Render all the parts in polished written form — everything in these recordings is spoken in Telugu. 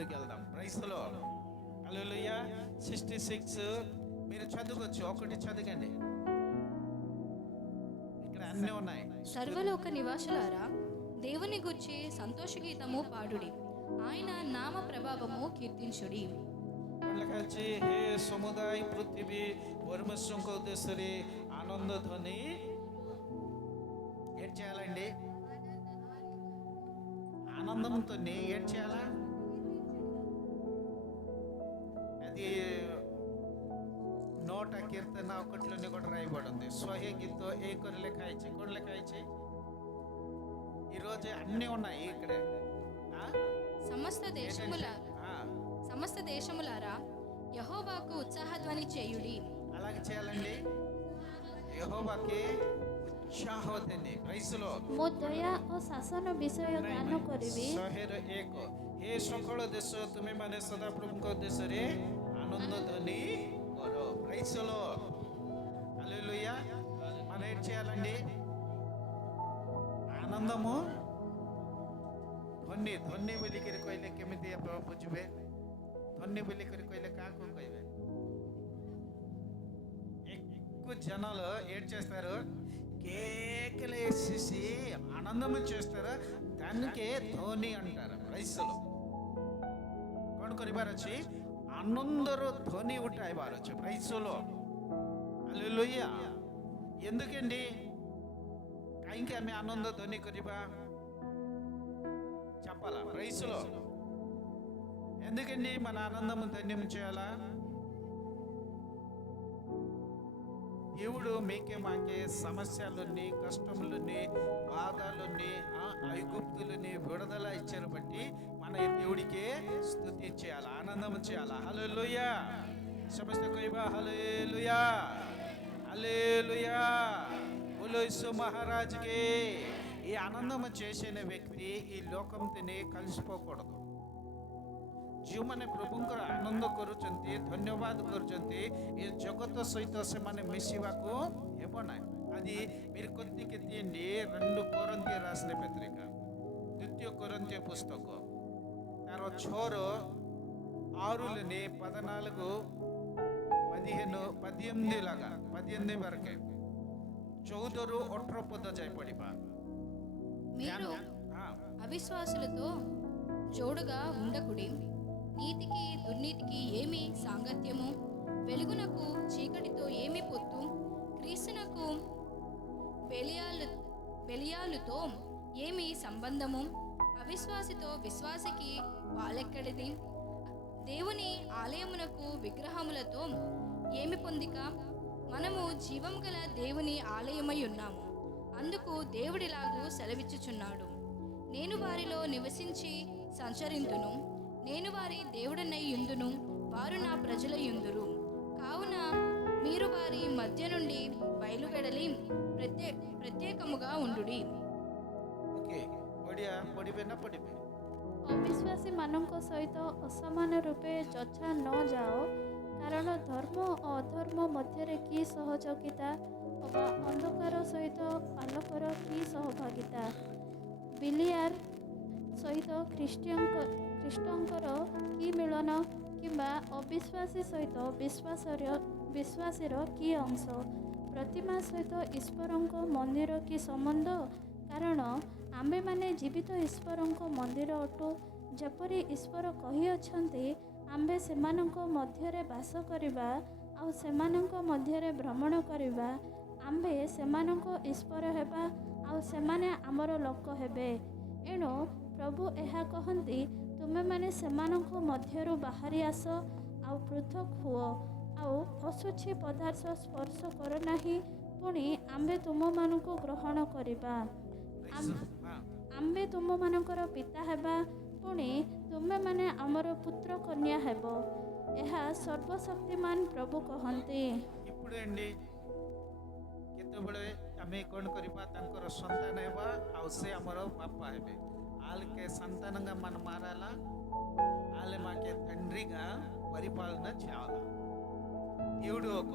ముందుకు వెళ్దాం. Praise the lord. హల్లెలూయా. 66 మీరు చదువుకోవచ్చు, ఒకటి చదవండి. ఇక్కడ అన్నీ ఉన్నాయి. సర్వలోక నివాసులారా, దేవుని గూర్చి సంతోష గీతము పాడుడి, ఆయన నామ ప్రభావము కీర్తించుడి. କହିଛି ହେ ସମୁଦାୟ ପୃଥିବୀ ପରମେଶ୍ୱରଙ୍କ ଉଦ୍ଦେଶ୍ୟରେ ఆనంద ధ్వని ఏడ్ చేయాలండి. ఆనందంతో ఏడ్ చేయాలా? అది 100 కీర్తన 1లోని కూడా రాయబడింది. స్వహే గీతో ఏకరు లెక్క ఇచ్చి కూడా లెక్క ఇచ్చి ఈరోజు అన్నీ ఉన్నాయి ఇక్కడ. సమస్త దేశములారా యెహోవాకు ఉత్సాహధ్వని చేయుడి. అలాగే చేయాలండి. యెహోవాకి ଉତ୍ସାହଧ୍ୱନି. ପ୍ରାଇଜ୍ ଦି ଲର୍ଡ. ମୋ ଦୟା ଓ ଶାସନ ବିଷୟ ଜ୍ଞାନ କରିବି. 101 ହେ ସକଳ ଦେଶ ତୁମେମାନେ ସଦାପ୍ରଭୁଙ୍କ ଦେଶରେ ଆନନ୍ଦ ଧ୍ୱନି କର. ପ୍ରାଇଜ୍ ଦି ଲର୍ଡ. హల్లెలూయా. మనం ఏం చేయాలండి? ଆନନ୍ଦము ଧ୍ୱନି ଧ୍ୱନି ବୋଲିକରି କହିଲେ କେମିତି ଆପଣ ବୁଝିବେ? ଧ୍ୱନି ବୋଲିକରି କହିଲେ କାହାକୁ କହିବେ? ఎక్కువ జనాలు ఏం చేస్తారు? కేకలు వేసేసి ఆనందం చేస్తారు. దానికే ధ్వని అంటారు. రైసులో କ'ଣ କରିବାର ଅଛି? ଆନନ୍ଦର ଧ୍ୱନି ଉଠାଇବାର ଅଛି. రైసులో హల్లెలూయా. ఎందుకండి? କାହିଁକି ଆମେ ଆନନ୍ଦ ଧ୍ୱନି କରିବା? చెప్పాలా? రైసులో ఎందుకండి మన ఆనందము ధన్యం చేయాలా? దేవుడు మీకే మాకే సమస్యలని, కష్టములని, బాధలని, ఐగుప్తులని విడుదల ఇచ్చారు బట్టి మన దేవుడికే స్తుతి చేయాలి, ఆనందం చేయాలి. హల్లెలూయా. సమస్త కైబా హల్లెలూయా, హల్లెలూయా. బోలో యేసు మహారాజుకి. ఈ ఆనందం చేసిన వ్యక్తి ఈ లోకంతోనే కలిసిపోకూడదు. ଯେଉଁମାନେ ପ୍ରଭୁଙ୍କର ଆନନ୍ଦ କରୁଛନ୍ତି, ଧନ୍ୟବାଦ କରୁଛନ୍ତି, ଏ ଜଗତ ସହିତ ସେମାନେ ମିଶିବାକୁ ହେବ ନାହିଁ. అది మీరు కొద్దిగా తీయండి. 2 కొరింథీ రాసిన పత్రిక, 2 కొరింథీ పుస్తకం ତାର 6:6 14 15 18 లాగా 18 వరకే 14ରୁ 18 పద ଯାଏ ପଢିବା. మీరు అవిశ్వాసులతో జోడుగా ఉండకుడి. నీతికి దుర్నీతికి ఏమి సాంగత్యము? వెలుగునకు చీకటితో ఏమి పొత్తు? క్రీస్తునకు బెలియాలుతో ఏమి సంబంధము? అవిశ్వాసితో విశ్వాసికి పాలెక్కడిది? దేవుని ఆలయమునకు విగ్రహములతో ఏమి పొందిక? మనము జీవం గల దేవుని ఆలయమై ఉన్నాము. అందుకు దేవుడిలాగూ సెలవిచ్చుచున్నాడు, నేను వారిలో నివసించి సంచరింతును, నేను వారి దేవుడనై యుందును, వారు నా ప్రజలై యుందురు. కావున మీరు వారి మధ్య నుండి బయలువెడలి ప్రత్యేకముగా ఉండుడి. ଅବିଶ୍ୱାସୀ ମାନଙ୍କ ସହିତ ଅସମାନ ରୂପେ ଯଛା ନ ଯାଅ, କାରଣ ଧର୍ମ ଓ ଅଧର୍ମ ମଧ୍ୟରେ କି ସହଯୋଗିତା ଅବା ଅନ୍ଧକାର ସହିତ ଆଲୋକର କି ସହଭାଗିତା? ବିଲିଆର ସହିତ ଖ୍ରୀଷ୍ଟଙ୍କର କି ମିଳନ? କିମ୍ବା ଅବିଶ୍ୱାସୀ ସହିତ ବିଶ୍ୱାସୀର କି ଅଂଶ? ପ୍ରତିମା ସହିତ ଈଶ୍ୱରଙ୍କ ମନ୍ଦିର କି ସମ୍ବନ୍ଧ? କାରଣ ଆମ୍ଭେମାନେ ଜୀବିତ ଈଶ୍ୱରଙ୍କ ମନ୍ଦିର ଅଟୁ। ଯେପରି ଈଶ୍ୱର କହିଅଛନ୍ତି, ଆମ୍ଭେ ସେମାନଙ୍କ ମଧ୍ୟରେ ବାସ କରିବା ଆଉ ସେମାନଙ୍କ ମଧ୍ୟରେ ଭ୍ରମଣ କରିବା। ଆମ୍ଭେ ସେମାନଙ୍କ ଈଶ୍ୱର ହେବା ଆଉ ସେମାନେ ଆମର ଲୋକ ହେବେ। ଏଣୁ ପ୍ରଭୁ ଏହା କହନ୍ତି, ତୁମେମାନେ ସେମାନଙ୍କ ମଧ୍ୟରୁ ବାହାରି ଆସ ଆଉ ପୃଥକ ହୁଅ, ଆଉ ଅଶୁଚି ପଦାର୍ଥ ସ୍ପର୍ଶ କର ନାହିଁ। ପୁଣି ଆମ୍ଭେ ତୁମମାନଙ୍କୁ ଗ୍ରହଣ କରିବା, ଆମ୍ଭେ ତୁମମାନଙ୍କର ପିତା ହେବା, ପୁଣି ତୁମେମାନେ ଆମର ପୁତ୍ର କନ୍ୟା ହେବ। ଏହା ସର୍ବଶକ୍ତିମାନ ପ୍ରଭୁ କହନ୍ତି। କେତେବେଳେ ଆମେ କ'ଣ କରିବା? ତାଙ୍କର ସନ୍ତାନ ହେବା ଆଉ ସେ ଆମର ବାପା ହେବେ. వాళ్ళకే సంతానంగా మనం మారాలా, వాళ్ళ మాకే తండ్రిగా పరిపాలన చేయాలా. దేవుడు ఒక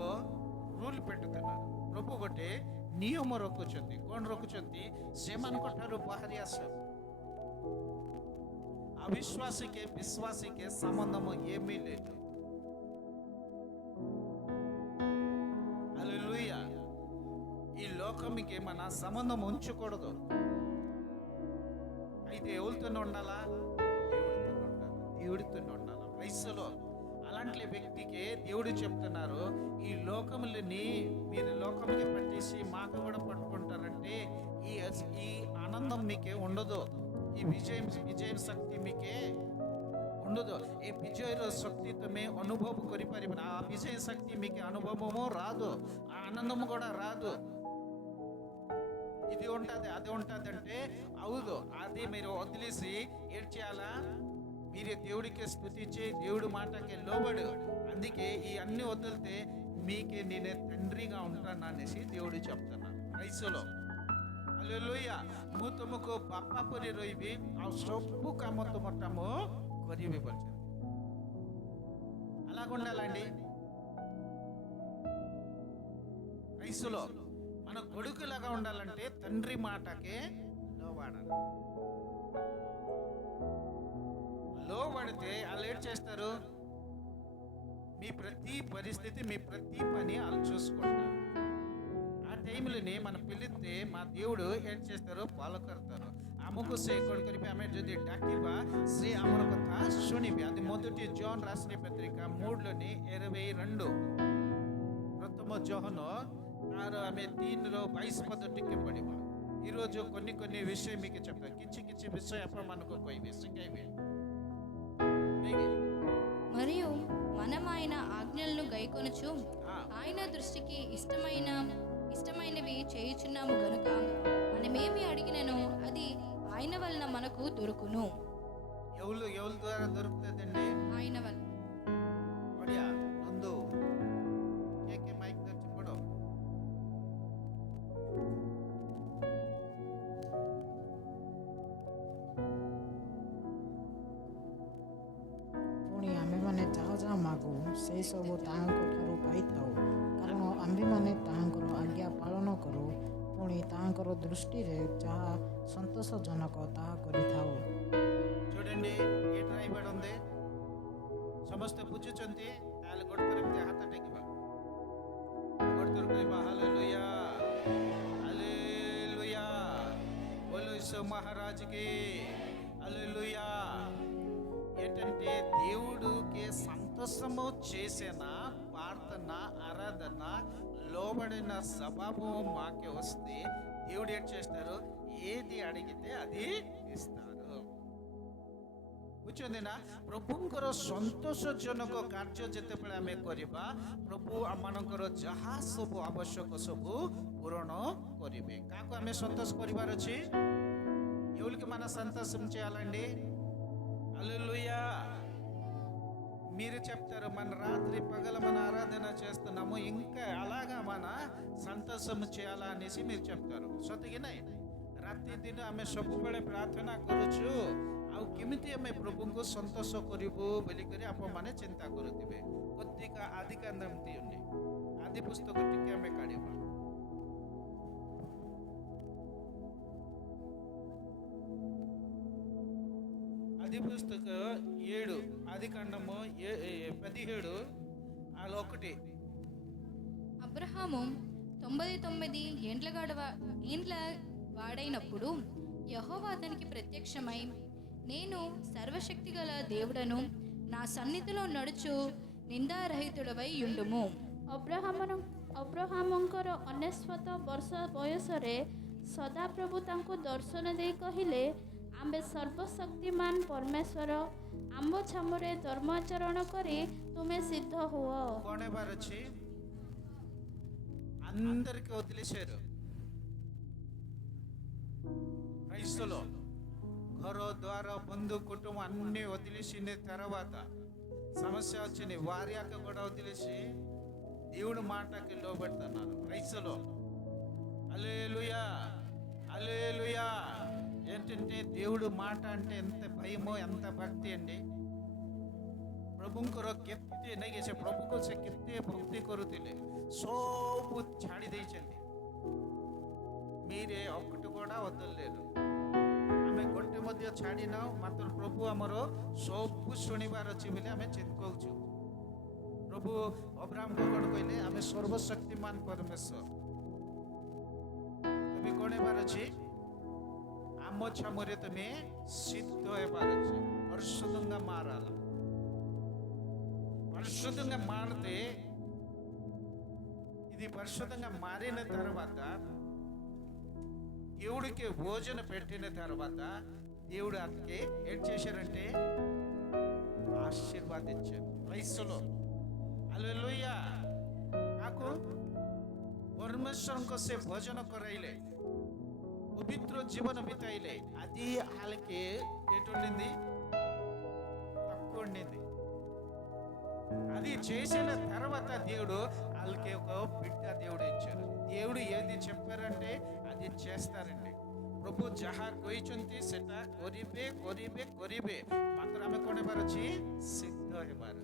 రూల్ పెట్టుతున్నారు. ప్రభు ଗୋଟେ ନିୟମ ରଖୁଛନ୍ତି. କ'ଣ ରଖୁଛନ୍ତି? ସେମାନଙ୍କ ଠାରୁ ବାହାରି ଆସ అవిశ్వాసికి విశ్వాసికి సంబంధము ఏమీ లేదు. హల్లెలూయా. ఈ లోకంకి మన సంబంధం ఉంచకూడదు. అయితే ఎవరితో ఉండాలా? దేవుడితో ఉండాలా. వయసులో అలాంటి వ్యక్తికి దేవుడు చెప్తున్నారు, ఈ లోకములని మీరు లోకంకి పట్టేసి మాకు కూడా పట్టుకుంటారంటే ఈ ఆనందం మీకే ఉండదు. ఈ విజయం శక్తి మీకే ఉండదు. ఈ విజయ శక్తి తుమ్మే అనుభవం కొరిపారి. ఆ విజయ శక్తి మీకు అనుభవము రాదు, ఆ ఆనందము కూడా రాదు. ఇది ఉంటుంది అది ఉంటుంది అంటే అవుదు, అది మీరు వదిలేసి ఏం చేయాలా? మీరే దేవుడికి స్తుతించి దేవుడి మాటకి లోబడు. అందుకే ఈ అన్ని వదిలితే మీకే నేనే తండ్రిగా ఉంటాను అనేసి దేవుడు చెప్తున్నాను వయసులో. హల్లెలూయా. మూతముకు బాపాపురి రోయివి ఆ సొప్పు కమ్మతో మొట్టము కొరివి పలిచారు. అలాగుండాలండి వయసులో. మన కొడుకులాగా ఉండాలంటే తండ్రి మాటకే లోబడాలి. లోబడితే వాళ్ళు ఏం చేస్తారు? మీ ప్రతి పరిస్థితి మీ ప్రతి పని వాళ్ళు చూసుకుంటారు. ఆ టైంలోనే మనం పిలిస్తే మా దేవుడు ఏం చేస్తారు? పాలకడతారు. అమ్మకు సే కొడుకుని ఆమె যদি ডাকিবা সে আমার কথা শুনিবে. అది మొదటి జోన్ రాసిన పత్రిక 3లోని 22. ప్రథమ జోహను 6 ఆమె 3ର 22 పద టిక్కి పడివ. ఈరోజు కొన్ని విషయం మీకు చెప్తాను. కిచ్చి విషయం అప్పుడు మనకు కోయి సిక్కైవి. మరియు మనం ఆయన ఆజ్ఞలను గైకొనుచు ఆయన దృష్టికి ఇష్టమైనవి చేయుచున్నాము గనుక మనమేమి అడిగినను అది ఆయన వలన మనకు దొరుకును. ఎవరు ద్వారా దొరుకుతుందండి? ఆయన వల్ల. ಒಂದು ಏಕೆ ಮೈಕ್ ತರಿಸಿಕೊಡು. ପୁଣି ଆମ୍ଭେମାନେ ଯାହା ଯାହା ମାଗୁ ସେସବୁ ତାହାଙ୍କ ଠାରୁ ପାଇଥାଉ, କାରଣ ଆମ୍ଭେମାନେ ତାହାଙ୍କର ଆଜ୍ଞା ପାଳନ କରୁ, ପୁଣି ତାହାଙ୍କର ଦୃଷ୍ଟିରେ ଯାହା ସନ୍ତୋଷଜନକ ତାହା କରିଥାଉ. చూడండి ఏ ట్రైబడ్ ఉంది? ସମସ୍ତେ ବୁଝୁଛନ୍ତି? ତାହେଲେ ଗୋଟେ ଥର ଏମିତି ହାତ ଟେକିବା, ଗୋଟେ ଥର କହିବା ହାଲେଲୁୟା ହାଲେଲୁୟା, ବୋଲୋ యేసు మహారాజుకి హల్లెలూయా. ఏంటంటే దేవుడికి సంతోషము చేసిన ప్రార్థన ఆరాధన లోబడిన స్వభావం మాకే వస్తే దేవుడు ఏం చేస్తారు? ఏది అడిగితే అది ఇస్తారు. ବୁଝୁଛନ୍ତି ନା? ପ୍ରଭୁଙ୍କର ସନ୍ତୋଷଜନକ କାର୍ଯ୍ୟ ଯେତେବେଳେ ଆମେ କରିବା, ପ୍ରଭୁ ଆମମାନଙ୍କର ଯାହା ସବୁ ଆବଶ୍ୟକ ସବୁ ପୂରଣ କରିବେ. କାହାକୁ ଆମେ ସନ୍ତୋଷ କରିବାର ଅଛି? ఎవరికి మన సంతోషం చేయాలండి? హల్లెలూయా. మీరు చెప్తారు మన రాత్రి పగల మన ఆరాధన చేస్తున్నాము, ఇంకా అలాగా మన సంతోషం చేయాలా అనేసి మీరు చెప్తారు. ସତିକି ନାଇଁ? ରାତି ଦିନ ଆମେ ସବୁବେଳେ ପ୍ରାର୍ଥନା କରୁଛୁ, ଆଉ କେମିତି ଆମେ ପ୍ରଭୁଙ୍କୁ ସନ୍ତୋଷ କରିବୁ ବୋଲିକରି ଆପଣମାନେ ଚିନ୍ତା କରୁଥିବେ. ଅଧିକା ଆଦିକାଣ୍ଡ ଏମିତି ఉంది. ଆଦି ପୁସ୍ତକ ଟିକେ ଆମେ କାଢ଼ିବା. ఆది పుస్తక 7 ఆదికాండము 17 1. అబ్రహాము 99 ఏండ్ల వాడైనప్పుడు యెహోవా అతనికి ప్రత్యక్షమై, నేను సర్వశక్తిగల దేవుడను, నా సన్నిధిలో నడుచు నిందారహితుడవై యుండుము. ଅବ୍ରାହମଙ୍କର 99 ବର୍ଷ ବୟସରେ ସଦାପ୍ରଭୁ ତାଙ୍କୁ ଦର୍ଶନ ଦେଇ କହିଲେ, ଆମ୍ଭେ ସର୍ବଶକ୍ତିମାନ ପରମେଶ୍ୱର ଆମ୍ଭ ଛାମୁରେ ଧର୍ମାଚରଣ କରି ତୁମେ ସିଦ୍ଧ ହୁଅ. కోనేవారు వచ్చి అందరికి వదిలేశారు. క్రైస్తవులు ঘর ద్వార బంధు కుటుంబం అన్ని వదిలేసిన తర్వాత సమస్య వచ్చింది. వార్యాక కూడా వదిలేసి దేవుడి మాటకి లోబడుతున్నారు క్రైస్తవులు. హల్లెలూయా హల్లెలూయా. ఏంటంటే దేవుడు మాట అంటే ఎంత భయమో ఎంత భక్తి అండి. ପ୍ରଭୁଙ୍କର କେତେ ନାଇଁ ସେ ପ୍ରଭୁକୁ ସେ କେତେ ଭକ୍ତି କରୁଥିଲେ, ସବୁ ଛାଡ଼ି ଦେଇଛନ୍ତି. మీరే ఒక్కటి కూడా వదలలేదు. ఆమె ଗୋଟେ ମଧ୍ୟ ଛାଡ଼ି ନାଉ ମାତ୍ର ପ୍ରଭୁ ଆମର ସବୁ ଶୁଣିବାର ଅଛି ବୋଲି ଆମେ ଚିନ୍ତା କରୁଛୁ। ପ୍ରଭୁ ଅବ୍ରାହ୍ମଙ୍କୁ କ'ଣ କହିଲେ? ଆମେ ସର୍ବଶକ୍ତିମାନ ପରମେଶ୍ୱର, ତୁମେ କ'ଣ ହେବାର ଅଛି? ଆମ ଛାମୁରେ ତୁମେ ସିଦ୍ଧ ହେବାର ଅଛି। పరిశుద్ధంగా మారాలి. పరిశుద్ధంగా మారితే, ఇది పరిశుద్ధంగా మారిన తర్వాత దేవుడికి భోజన పెట్టిన తర్వాత దేవుడు అతనికి ఏం చేశారంటే ఆశీర్వాదించారు. క్రైస్తలో హల్లెలూయా। କାହାକୁ? ପରମେଶ୍ୱରଙ୍କ ସେ ଭୋଜନ କରାଇଲେ, పవిత్ర జీవన బితాయిలే। అది వాళ్ళకి ఎటుండింది? తక్కువ ఉండింది। అది చేసిన తర్వాత దేవుడు వాళ్ళకి ఒక బిడ్డ దేవుడు ఇచ్చారు। దేవుడు ఏది చెప్పారంటే అది చేస్తారండి। ପ୍ରଭୁ ଯାହା କହିଛନ୍ତି ସେଟା କରିବେ କରିବେ କରିବେ, ମାତ୍ର ଆମେ କ'ଣ ହେବାର ଅଛି? ସିଦ୍ଧ ହେବାର